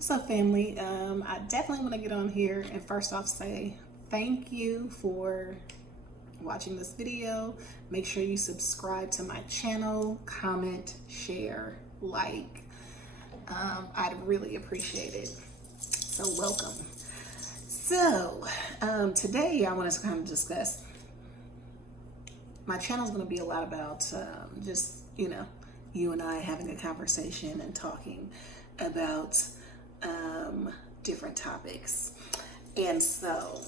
What's up, family? I definitely want to get on here and first off say thank you for watching this video. Make sure you subscribe to my channel, comment, share, like. I'd really appreciate it. So welcome. So today I want to kind of discuss, my channel is going to be a lot about just, you and I having a conversation and talking about different topics. And so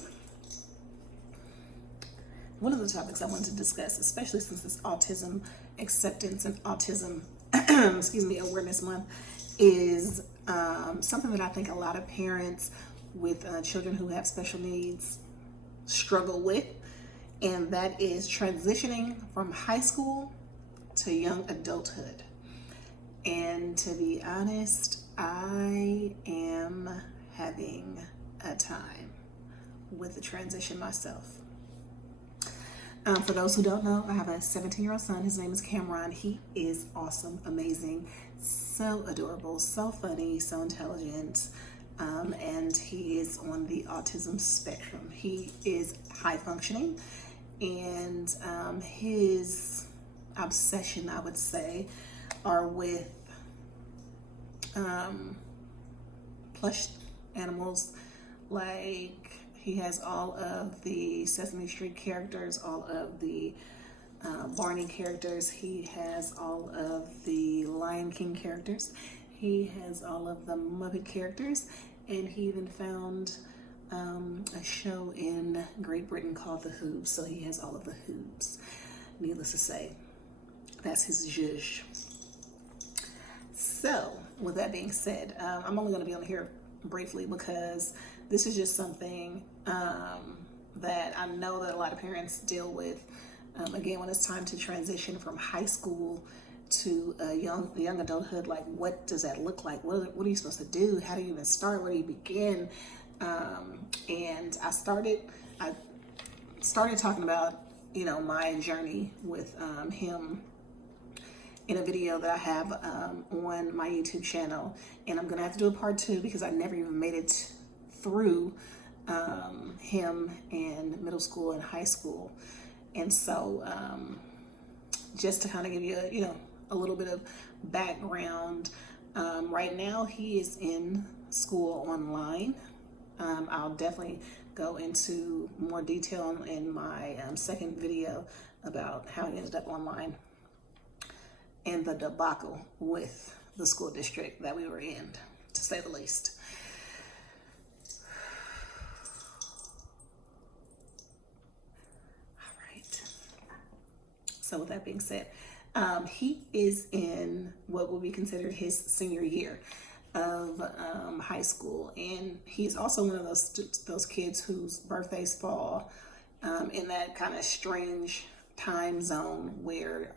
one of the topics I wanted to discuss, especially since it's Autism Acceptance and Autism Awareness Month, is something that I think a lot of parents with children who have special needs struggle with, and that is transitioning from high school to young adulthood. And to be honest, I am having a time with the transition myself. For those who don't know, I have a 17-year-old son. His name is Cameron. He is awesome, amazing, so adorable, so funny, so intelligent, and he is on the autism spectrum. He is high functioning, and his obsession, I would say, are with plush animals. Like, he has all of the Sesame Street characters, all of the Barney characters. He has all of the Lion King characters. He has all of the Muppet characters. And he even found a show in Great Britain called The Who's. So he has all of the Who's. Needless to say, that's his zhuzh. So, with that being said, I'm only going to be on here briefly because this is just something that I know that a lot of parents deal with. Again, when it's time to transition from high school to young adulthood, like, what does that look like? What are you supposed to do? How do you even start? Where do you begin? And I started talking about, my journey with him in a video that I have on my YouTube channel. And I'm gonna have to do a part 2 because I never even made it through him in middle school and high school. And so just to kind of give you a little bit of background, right now he is in school online. I'll definitely go into more detail in my second video about how he ended up online and the debacle with the school district that we were in, to say the least. All right. So with that being said, he is in what will be considered his senior year of high school, and he's also one of those kids whose birthdays fall in that kind of strange time zone where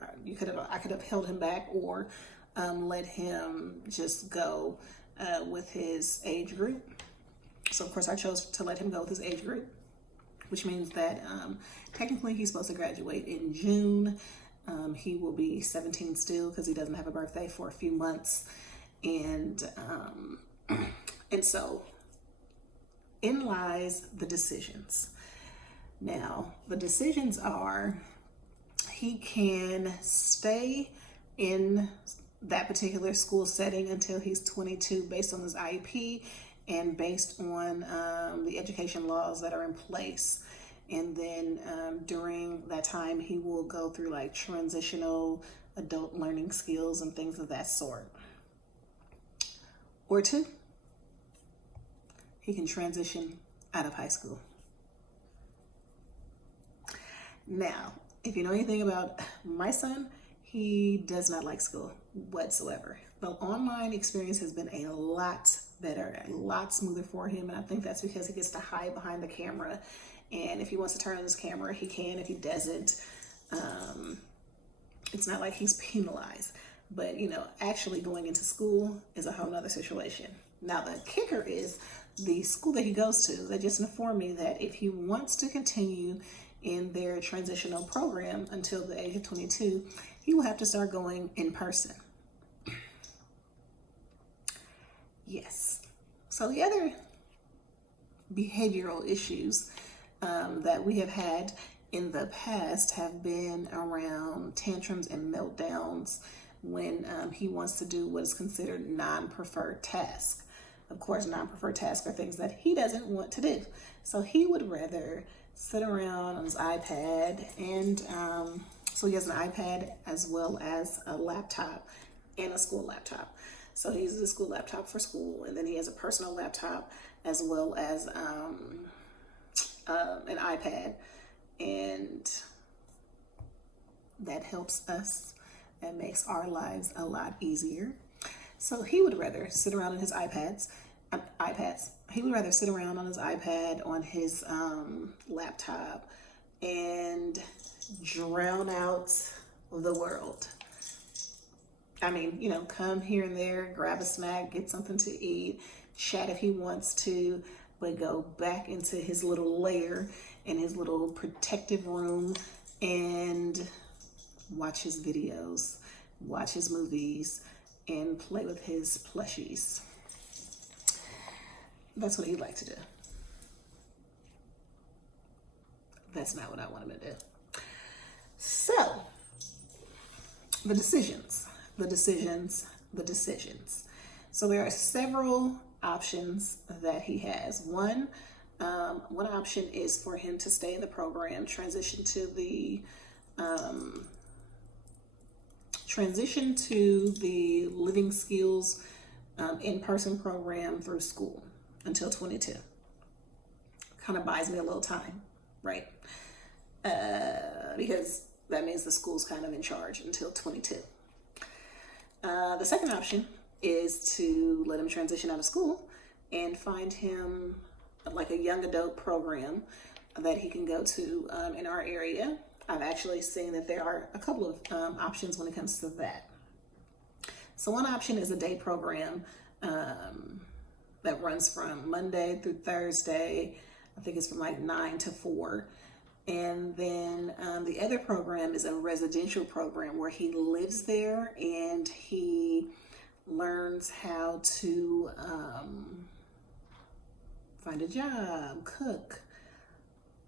I could have held him back or let him just go with his age group. So of course I chose to let him go with his age group, which means that technically he's supposed to graduate in June. He will be 17 still because he doesn't have a birthday for a few months. And so in lies the decisions. Now, the decisions are, he can stay in that particular school setting until he's 22 based on his IEP and based on the education laws that are in place. And then during that time, he will go through like transitional adult learning skills and things of that sort. Or 2, he can transition out of high school. Now, if you know anything about my son, he does not like school whatsoever. The online experience has been a lot better, a lot smoother for him. And I think that's because he gets to hide behind the camera. And if he wants to turn on his camera, he can. If he doesn't, it's not like he's penalized. But, actually going into school is a whole nother situation. Now, the kicker is the school that he goes to, they just informed me that if he wants to continue in their transitional program until the age of 22, he will have to start going in person. Yes. So the other behavioral issues that we have had in the past have been around tantrums and meltdowns when he wants to do what is considered non-preferred tasks. Of course, non-preferred tasks are things that he doesn't want to do. So he would rather sit around on his iPad, and so he has an iPad as well as a laptop and a school laptop. So he uses a school laptop for school, and then he has a personal laptop as well as an iPad, and that helps us and makes our lives a lot easier. So he would rather sit around on his iPads. He would rather sit around on his iPad, on his laptop, and drown out the world. I mean, you know, come here and there, grab a snack, get something to eat, chat if he wants to, but go back into his little lair in his little protective room and watch his videos, watch his movies, and play with his plushies. That's what he'd like to do. That's not what I want him to do. So, the decisions. So there are several options that he has. One option is for him to stay in the program, transition to the living skills in-person program through school until 22. Kind of buys me a little time, right? Because that means the school's kind of in charge until 22. The second option is to let him transition out of school and find him like a young adult program that he can go to in our area. I've actually seen that there are a couple of options when it comes to that. So one option is a day program that runs from Monday through Thursday. I think it's from like 9 to 4. And then the other program is a residential program where he lives there and he learns how to find a job, cook,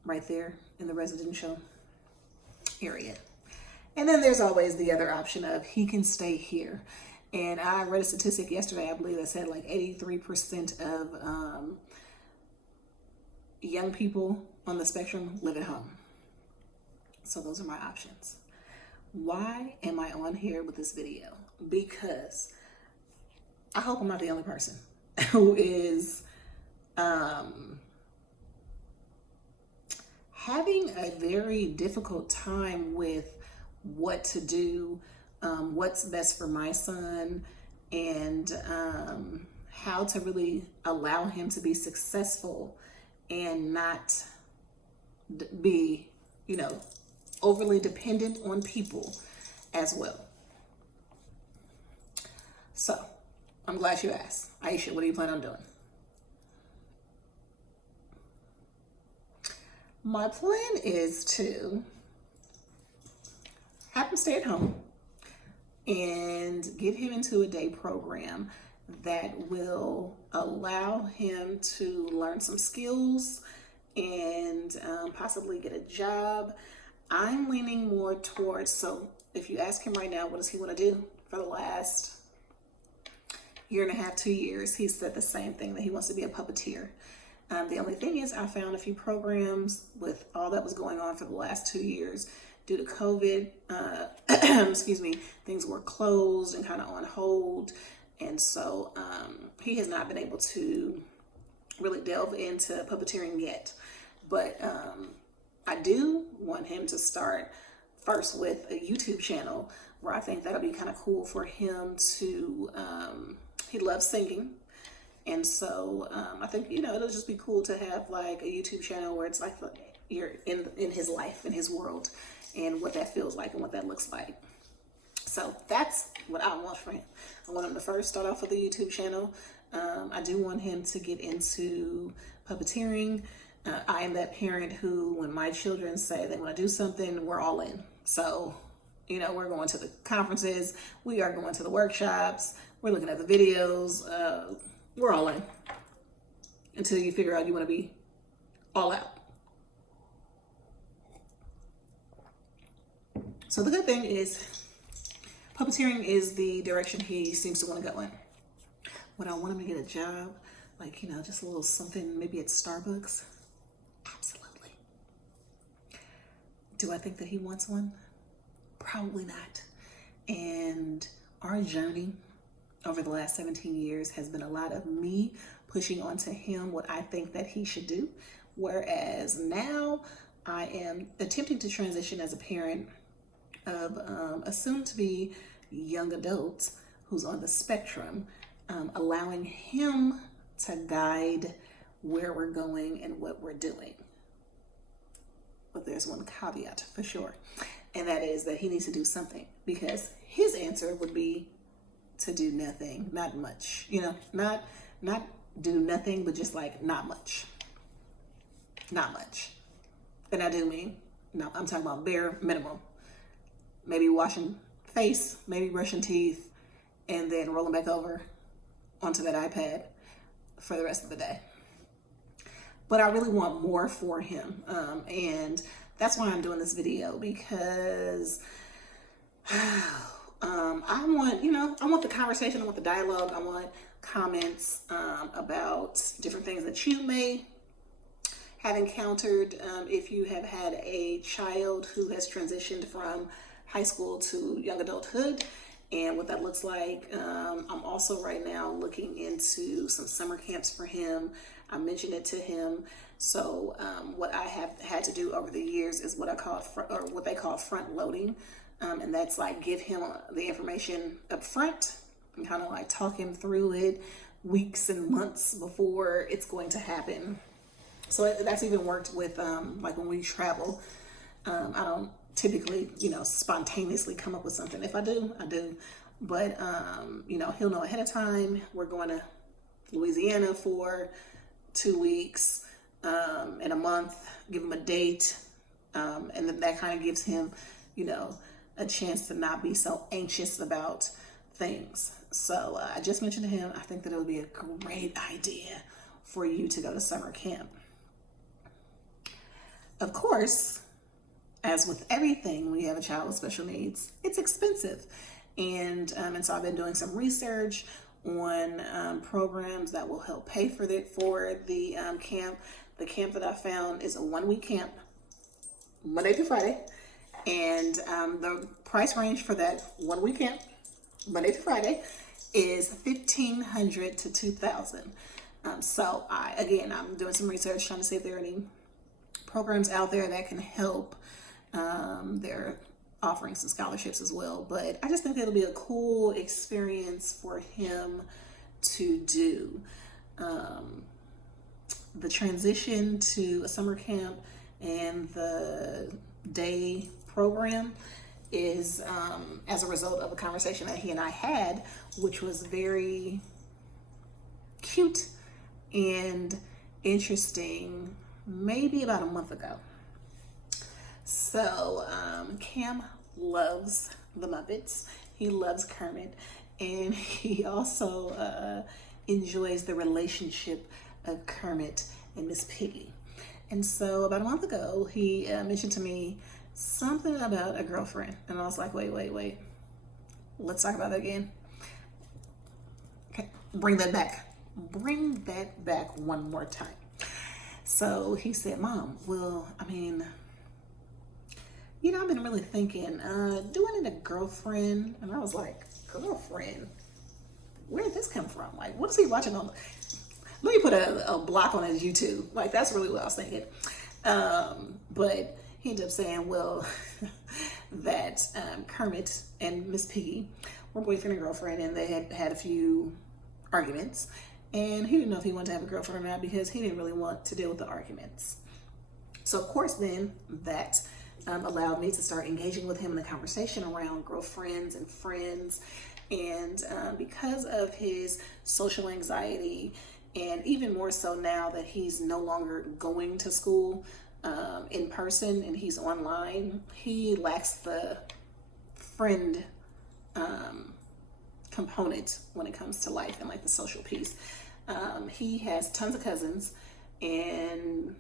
right there in the residential area. And then there's always the other option of he can stay here. And I read a statistic yesterday, I believe, that said like 83% of young people on the spectrum live at home. So those are my options. Why am I on here with this video? Because I hope I'm not the only person who is having a very difficult time with what to do, what's best for my son, and how to really allow him to be successful and not be, overly dependent on people as well. So, I'm glad you asked. Aisha, what do you plan on doing? My plan is to have him stay at home and get him into a day program that will allow him to learn some skills and possibly get a job. I'm leaning more towards, so if you ask him right now, what does he want to do for the last year and a half, 2 years, he said the same thing, that he wants to be a puppeteer. The only thing is I found a few programs with all that was going on for the last 2 years due to COVID, things were closed and kind of on hold. And so he has not been able to really delve into puppeteering yet. But I do want him to start first with a YouTube channel where I think that'll be kind of cool for him to, he loves singing. And so I think, it'll just be cool to have like a YouTube channel where it's like you're in his life, in his world, and what that feels like and what that looks like. So that's what I want for him. I want him to first start off with a YouTube channel. I do want him to get into puppeteering. I am that parent who, when my children say they want to do something, we're all in. So, we're going to the conferences, we are going to the workshops, we're looking at the videos, we're all in. until you figure out you want to be all out. So the good thing is puppeteering is the direction he seems to want to go in. Would I want him to get a job? Like, you know, just a little something, maybe at Starbucks? Absolutely. Do I think that he wants one? Probably not. And our journey over the last 17 years has been a lot of me pushing onto him what I think that he should do. Whereas now I am attempting to transition as a parent of a soon-to-be young adult who's on the spectrum, allowing him to guide where we're going and what we're doing. But there's one caveat for sure, and that is that he needs to do something, because his answer would be to do nothing, not much, you know, not do nothing, but just like not much. And I do mean, no, I'm talking about bare minimum. Maybe washing face, maybe brushing teeth, and then rolling back over onto that iPad for the rest of the day. But I really want more for him. And that's why I'm doing this video, because I want the conversation, I want the dialogue, I want comments about different things that you may have encountered if you have had a child who has transitioned from high school to young adulthood, and what that looks like. I'm also right now looking into some summer camps for him. I mentioned it to him. So what I have had to do over the years is what they call front loading, and that's like give him the information up front and kind of like talk him through it weeks and months before it's going to happen. So that's even worked with like when we travel. I don't typically, spontaneously come up with something. If I do, I do. But, he'll know ahead of time. We're going to Louisiana for 2 weeks, in a month, give him a date. And then that kind of gives him, a chance to not be so anxious about things. So I just mentioned to him, I think that it would be a great idea for you to go to summer camp. Of course, as with everything, when you have a child with special needs, it's expensive. And so I've been doing some research on programs that will help pay for the camp. The camp that I found is a 1-week camp, Monday through Friday. And the price range for that 1-week camp, Monday through Friday, is $1,500 to $2,000. So I'm doing some research trying to see if there are any programs out there that can help. They're offering some scholarships as well, but I just think it'll be a cool experience for him to do. The transition to a summer camp and the day program is as a result of a conversation that he and I had, which was very cute and interesting, maybe about a month ago. So Cam loves the Muppets. He loves Kermit, and he also enjoys the relationship of Kermit and Miss Piggy. And so about a month ago, he mentioned to me something about a girlfriend, and I was like, wait. Let's talk about that again. Okay, bring that back one more time. So he said, Mom, I've been really thinking, do I need a girlfriend? And I was like, girlfriend? Where did this come from? Like, what is he watching on? Let me put a block on his YouTube. Like, that's really what I was thinking. But he ended up saying, well, that Kermit and Miss Piggy were boyfriend and girlfriend, and they had a few arguments. And he didn't know if he wanted to have a girlfriend or not because he didn't really want to deal with the arguments. So, of course, then that allowed me to start engaging with him in the conversation around girlfriends and friends. And because of his social anxiety, and even more so now that he's no longer going to school in person and he's online, he lacks the friend component when it comes to life and like the social piece. He has tons of cousins and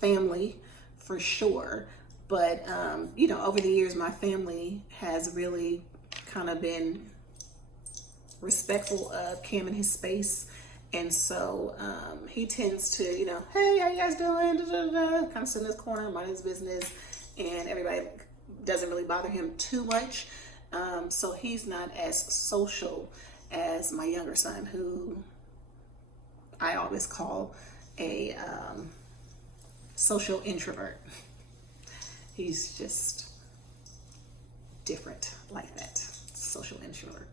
family for sure. But, over the years, my family has really kind of been respectful of Cam and his space. And so he tends to, hey, how you guys doing? Da, da, da, kind of sit in his corner, mind his business. And everybody doesn't really bother him too much. So he's not as social as my younger son, who I always call a social introvert. He's just different like that, social introvert.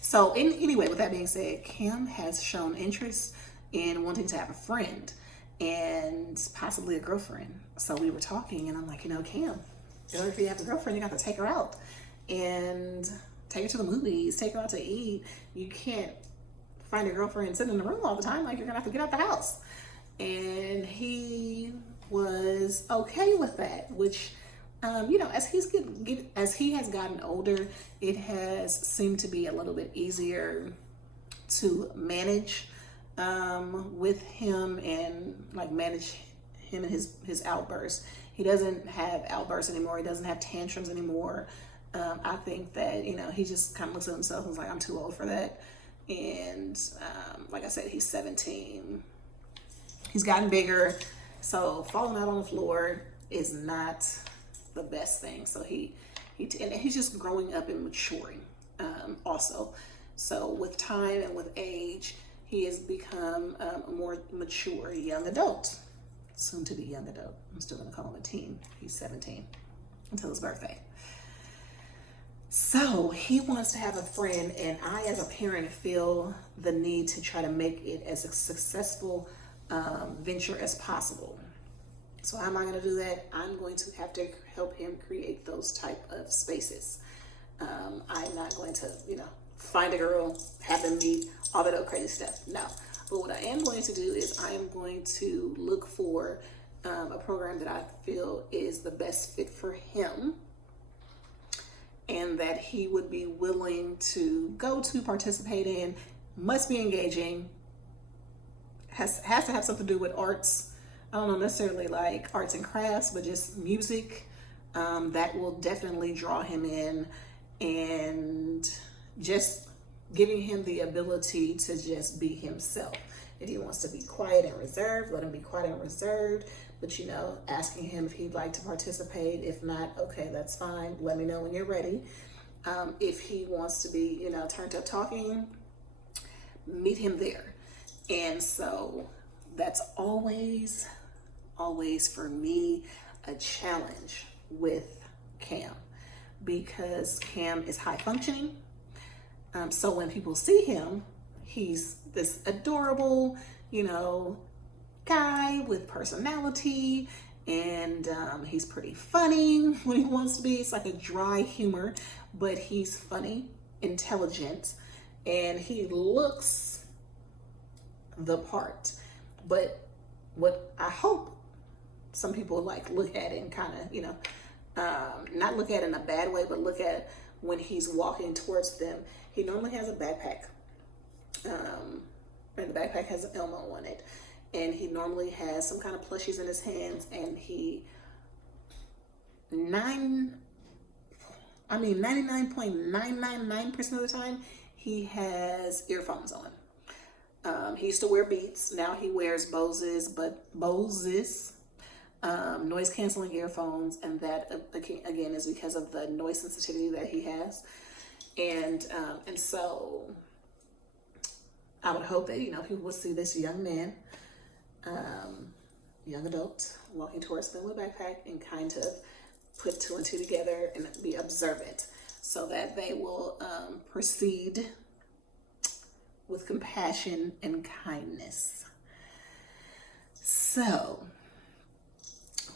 So anyway, with that being said, Cam has shown interest in wanting to have a friend and possibly a girlfriend. So we were talking and I'm like, Cam, if you have a girlfriend, you got to take her out and take her to the movies, take her out to eat. You can't find a girlfriend sitting in the room all the time. Like, you're gonna have to get out the house. And he was okay with that, which, as he has gotten older, it has seemed to be a little bit easier to manage with him and manage him and his outbursts. He doesn't have outbursts anymore. He doesn't have tantrums anymore. I think that, he just kind of looks at himself and is like, I'm too old for that. And like I said, he's 17. He's gotten bigger. So falling out on the floor is not the best thing. So and he's just growing up and maturing also. So with time and with age, he has become a more mature young adult, soon to be young adult. I'm still going to call him a teen. He's 17 until his birthday. So he wants to have a friend, and I, as a parent, feel the need to try to make it as a successful venture as possible. So how am I going to do that? I'm going to have to help him create those type of spaces. I'm not going to, find a girl, have them meet, all that other crazy stuff. No. But what I am going to do is I am going to look for a program that I feel is the best fit for him and that he would be willing to go to, participate in, must be engaging, has to have something to do with arts. I don't know necessarily like arts and crafts, but just music. That will definitely draw him in, and just giving him the ability to just be himself. If he wants to be quiet and reserved, let him be quiet and reserved. But, asking him if he'd like to participate. If not, okay, that's fine. Let me know when you're ready. If he wants to be, turned up talking, meet him there. And so that's always for me a challenge with Cam, because Cam is high functioning. So when people see him, he's this adorable, guy with personality, and he's pretty funny when he wants to be. It's like a dry humor, but he's funny, intelligent, and he looks the part. But what I hope some people look at it and kind of, not look at it in a bad way, but look at when he's walking towards them. He normally has a backpack, and the backpack has an Elmo on it. And he normally has some kind of plushies in his hands, and 99.999% of the time, he has earphones on. He used to wear Beats. Now he wears Boses, noise canceling earphones, and that again is because of the noise sensitivity that he has. And so I would hope that people will see this young man, young adult, walking towards them with a backpack, and kind of put two and two together and be observant, so that they will proceed with compassion and kindness. So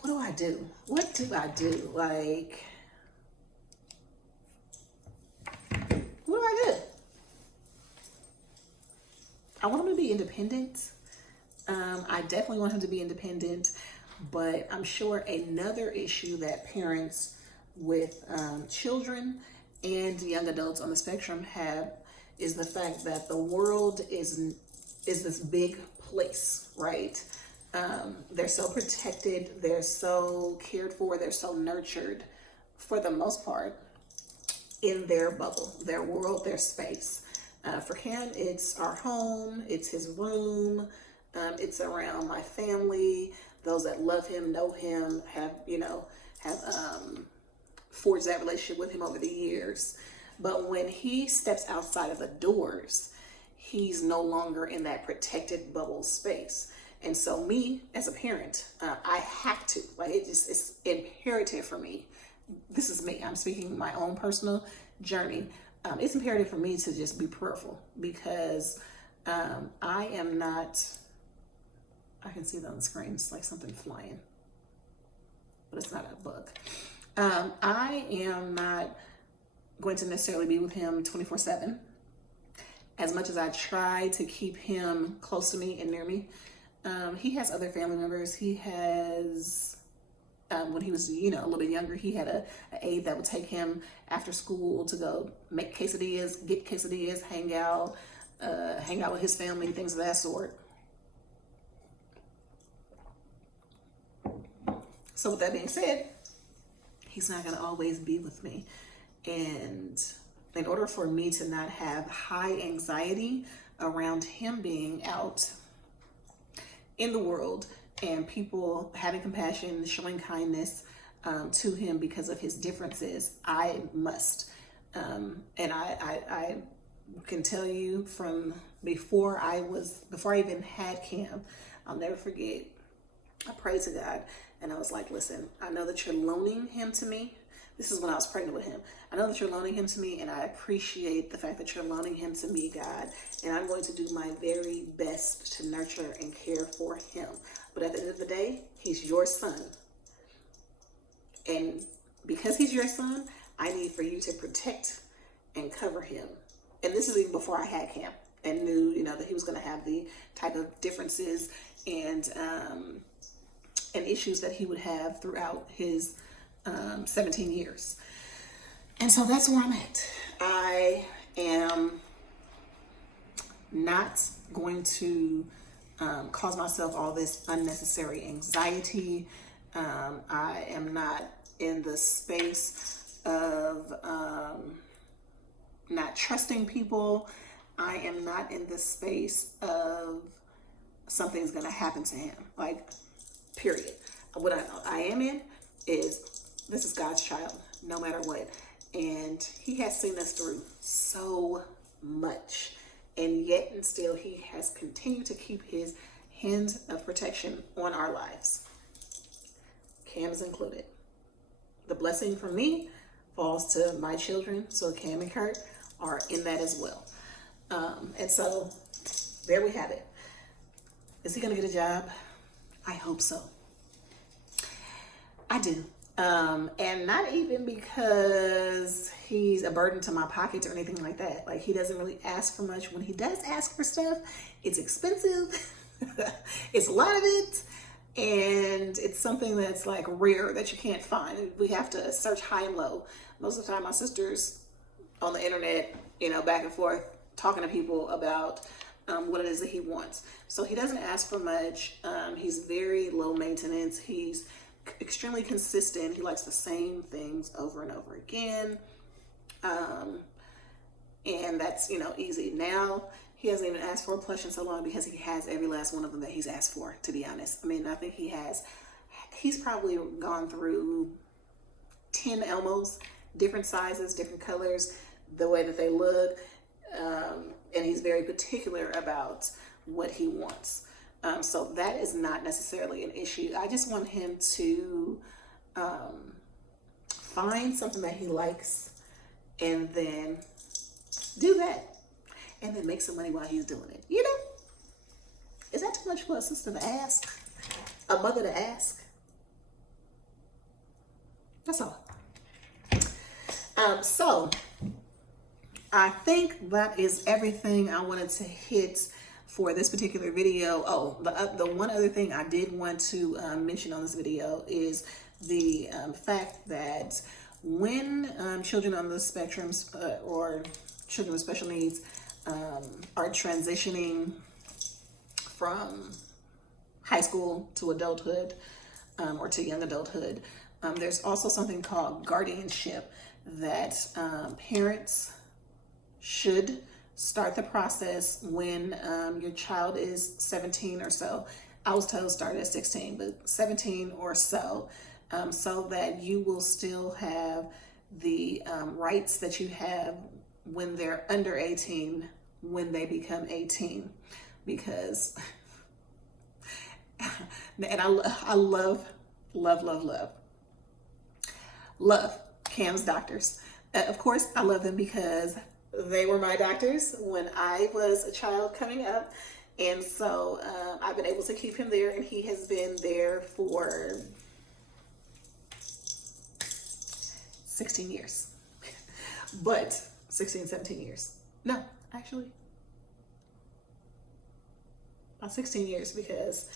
what do I do? What do I do? What do I do? I want him to be independent. I definitely want him to be independent, but I'm sure another issue that parents with children and young adults on the spectrum have is the fact that the world is this big place, right? They're so protected, they're so cared for, they're so nurtured for the most part in their bubble, their world, their space. For him, it's our home, it's his room, it's around my family, those that love him, know him, have forged that relationship with him over the years. But when he steps outside of the doors, he's no longer in that protected bubble space. And so me as a parent, I have to, like, it's imperative for me. This is me, I'm speaking my own personal journey. It's imperative for me to just be prayerful, because I am not, I can see that on the screen, it's like something flying, but it's not a bug. I am not going to necessarily be with him 24/7. As much as I try to keep him close to me and near me, he has other family members. He has, when he was, a little bit younger, he had a aide that would take him after school to go make quesadillas, get quesadillas, hang out with his family, things of that sort. So with that being said, he's not going to always be with me. And in order for me to not have high anxiety around him being out in the world and people having compassion, showing kindness to him because of his differences, I must. And I can tell you from before I even had Cam, I'll never forget, I prayed to God and I was like, listen, I know that you're loaning him to me. This is when I was pregnant with him. I know that you're loaning him to me, and I appreciate the fact that you're loaning him to me, God. And I'm going to do my very best to nurture and care for him. But at the end of the day, he's your son. And because he's your son, I need for you to protect and cover him. And this is even before I had Cam and knew, that he was going to have the type of differences and issues that he would have throughout his 17 years. And so that's where I'm at. I am not going to cause myself all this unnecessary anxiety. I am not in the space of not trusting people. I am not in the space of something's going to happen to him. Like, period. What I am in is, this is God's child, no matter what. And he has seen us through so much. And yet and still, he has continued to keep his hands of protection on our lives. Cam is included. The blessing from me falls to my children. So Cam and Kurt are in that as well. And so there we have it. Is he going to get a job? I hope so. I do. And not even because he's a burden to my pockets or anything like that. Like, he doesn't really ask for much. When he does ask for stuff, it's expensive. It's a lot of it. And it's something that's like rare that you can't find. We have to search high and low. Most of the time, my sister's on the internet, back and forth, talking to people about what it is that he wants. So he doesn't ask for much. He's very low maintenance. He's extremely consistent. He likes the same things over and over again. And that's, easy. Now, he hasn't even asked for a plush in so long because he has every last one of them that he's asked for, to be honest. I mean, I think he's probably gone through 10 Elmos, different sizes, different colors, the way that they look. And he's very particular about what he wants. So that is not necessarily an issue. I just want him to find something that he likes and then do that. And then make some money while he's doing it. Is that too much for a sister to ask? A mother to ask? That's all. So I think that is everything I wanted to hit for this particular video. Oh, the one other thing I did want to mention on this video is the fact that when children on the spectrum or children with special needs are transitioning from high school to adulthood, or to young adulthood. There's also something called guardianship that parents should start the process when your child is 17 or so. I was told start at 16, but 17 or so, so that you will still have the rights that you have when they're under 18, when they become 18. Because, and I love Cam's doctors. Of course, I love them because they were my doctors when I was a child coming up. And so I've been able to keep him there, and he has been there for 16 years. But 16, 17 years. No, actually, about 16 years, because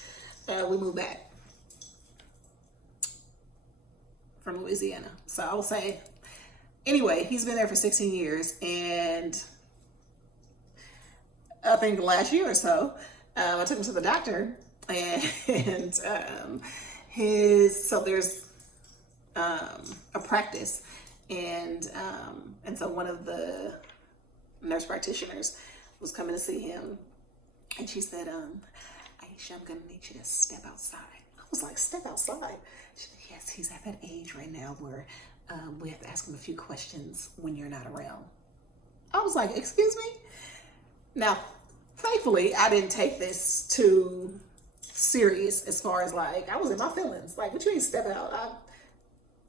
we moved back from Louisiana. So I will say, anyway, he's been there for 16 years, and I think last year or so, I took him to the doctor, and so there's a practice, and so one of the nurse practitioners was coming to see him, and she said, Aisha, I'm gonna need you to step outside. I was like, step outside? She said, yes, he's at that age right now where we have to ask him a few questions when you're not around. I was like, excuse me? Now, thankfully, I didn't take this too serious, as far as like, I was in my feelings. Like, what you mean step out?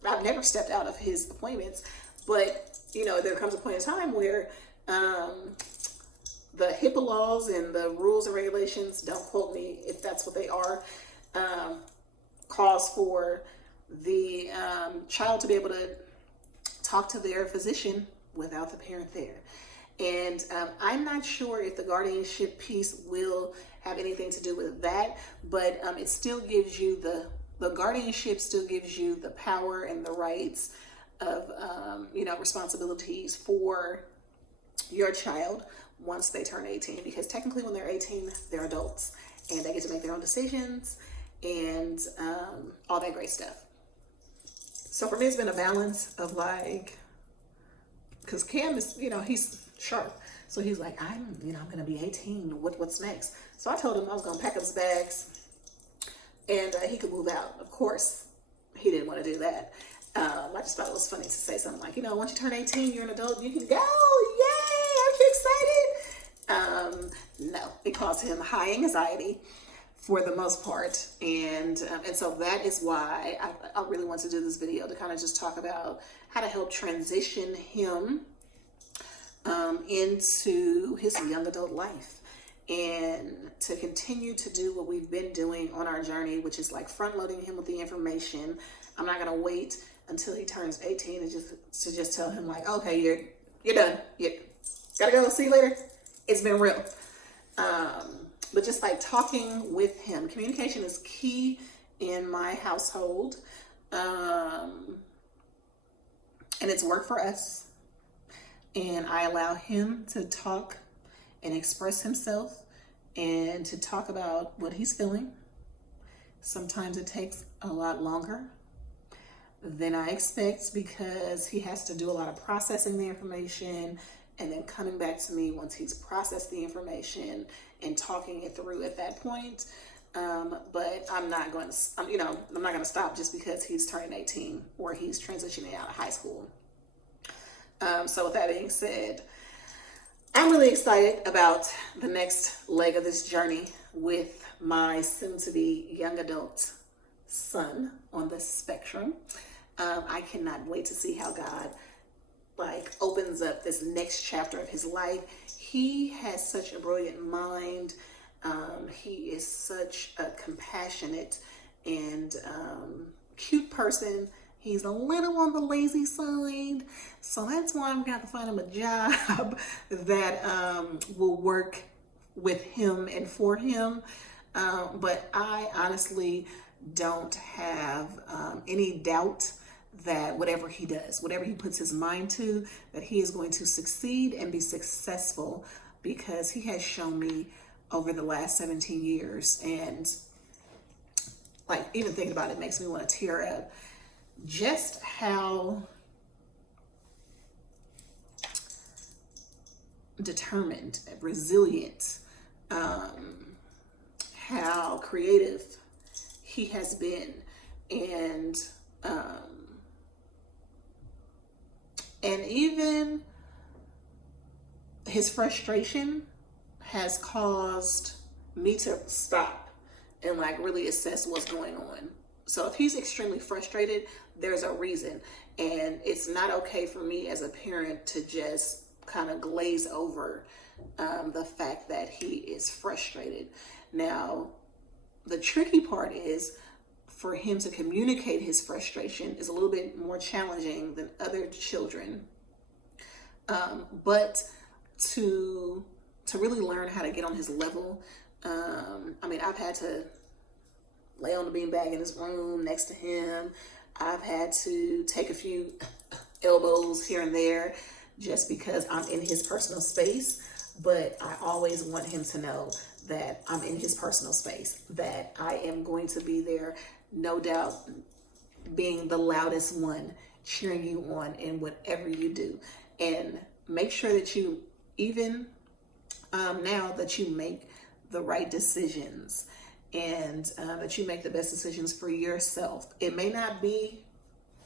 I've never stepped out of his appointments, but you know, there comes a point in time where the HIPAA laws and the rules and regulations, don't quote me if that's what they are, calls for the child to be able to talk to their physician without the parent there. And I'm not sure if the guardianship piece will have anything to do with that, but it still gives you the guardianship still gives you the power and the rights of, responsibilities for your child once they turn 18, because technically when they're 18, they're adults and they get to make their own decisions and all that great stuff. So for me, it's been a balance of like, because Cam is, he's sharp. So he's like, I'm going to be 18. What's next? So I told him I was going to pack up his bags and he could move out. Of course, he didn't want to do that. I just thought it was funny to say something like, once you turn 18, you're an adult, you can go. Yay! Aren't you excited? No, it caused him high anxiety for the most part. And so that is why I really want to do this video, to kind of just talk about how to help transition him into his young adult life, and to continue to do what we've been doing on our journey, which is like front loading him with the information. I'm not going to wait until he turns 18 and just tell him like, okay, you're done. You gotta go. See you later. It's been real. But just like talking with him, communication is key in my household. And it's worked for us. And I allow him to talk and express himself and to talk about what he's feeling. Sometimes it takes a lot longer than I expect, because he has to do a lot of processing the information and then coming back to me once he's processed the information and talking it through at that point. But I'm not going to stop just because he's turning 18 or he's transitioning out of high school. So with that being said, I'm really excited about the next leg of this journey with my soon-to-be young adult son on the spectrum. I cannot wait to see how God opens up this next chapter of his life. He has such a brilliant mind. He is such a compassionate and cute person. He's a little on the lazy side, so that's why I'm going to have to find him a job that will work with him and for him. But I honestly don't have any doubt that whatever he does, whatever he puts his mind to, that he is going to succeed and be successful because he has shown me over the last 17 years, and like even thinking about it makes me want to tear up, just how determined, resilient, how creative he has been, and even his frustration has caused me to stop and like really assess what's going on. So if he's extremely frustrated, there's a reason. And it's not okay for me as a parent to just kind of glaze over the fact that he is frustrated. Now, the tricky part is for him to communicate his frustration is a little bit more challenging than other children. But to really learn how to get on his level, I mean, I've had to lay on the beanbag in his room next to him. I've had to take a few elbows here and there just because I'm in his personal space. But I always want him to know that I'm in his personal space, that I am going to be there, no doubt, being the loudest one, cheering you on in whatever you do. And make sure that you, even now, that you make the right decisions, and that you make the best decisions for yourself. It may not be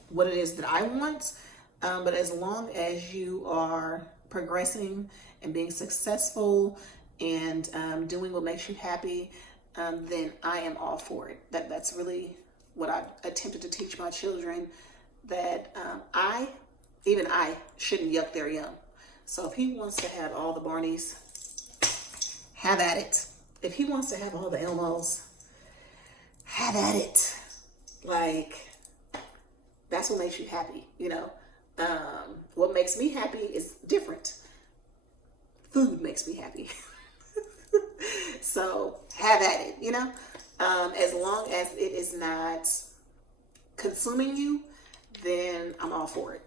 what it is that I want, but as long as you are progressing and being successful and doing what makes you happy, then I am all for it. That's really what I attempted to teach my children, that I shouldn't yuck their yum. So if he wants to have all the Barneys, have at it. If he wants to have all the Elmos, have at it. Like, that's what makes you happy, you know? What makes me happy is different. Food makes me happy. So have at it, you know? As long as it is not consuming you, then I'm all for it.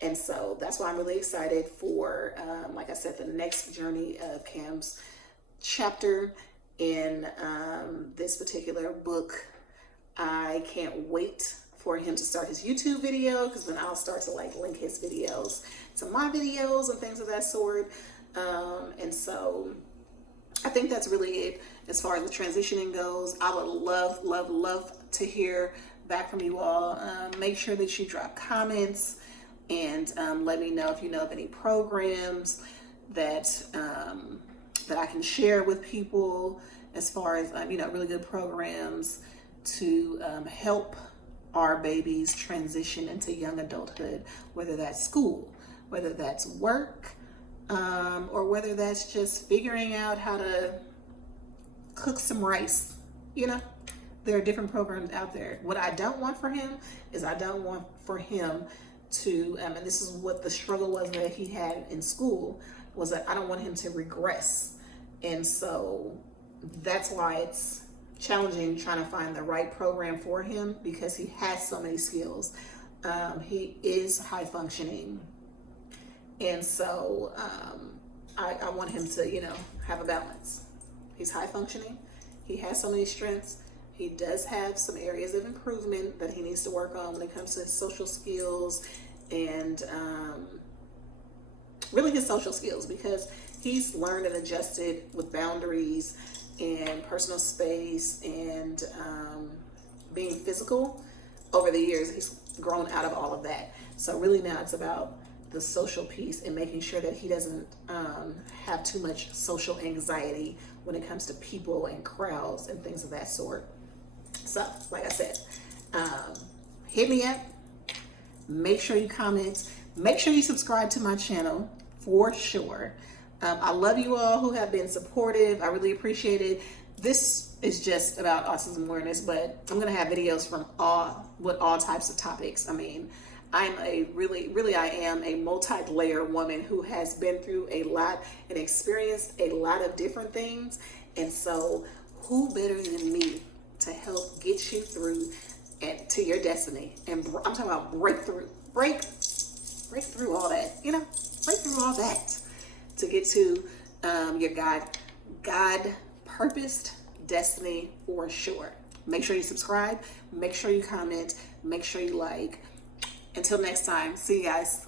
And so that's why I'm really excited for, like I said, the next journey of Cam's chapter in this particular book. I can't wait for him to start his YouTube video, because then I'll start to like link his videos to my videos and things of that sort. And so I think that's really it as far as the transitioning goes. I would love to hear back from you all. Make sure that you drop comments and let me know if you know of any programs that that I can share with people, as far as really good programs to help our babies transition into young adulthood, whether that's school, whether that's work, or whether that's just figuring out how to cook some rice. There are different programs out there. What I don't want for him is I don't want for him to, and this is what the struggle was that he had in school, was that I don't want him to regress. And so that's why it's challenging trying to find the right program for him, because he has so many skills. He is high functioning. And so I want him to, have a balance. He's high functioning. He has so many strengths. He does have some areas of improvement that he needs to work on when it comes to his social skills and really his social skills, because he's learned and adjusted with boundaries and personal space and being physical over the years. He's grown out of all of that. So really now it's about the social piece and making sure that he doesn't have too much social anxiety when it comes to people and crowds and things of that sort. So, like I said, hit me up. Make sure you comment. Make sure you subscribe to my channel for sure. I love you all who have been supportive. I really appreciate it. This is just about autism awareness, but I'm going to have videos from all types of topics. I mean, I'm I am a multi-layer woman who has been through a lot and experienced a lot of different things. And so who better than me to help get you through and to your destiny? And I'm talking about break through all that, break through all that to get to your God purposed destiny for sure. Make sure you subscribe, make sure you comment, make sure you like. Until next time, see you guys.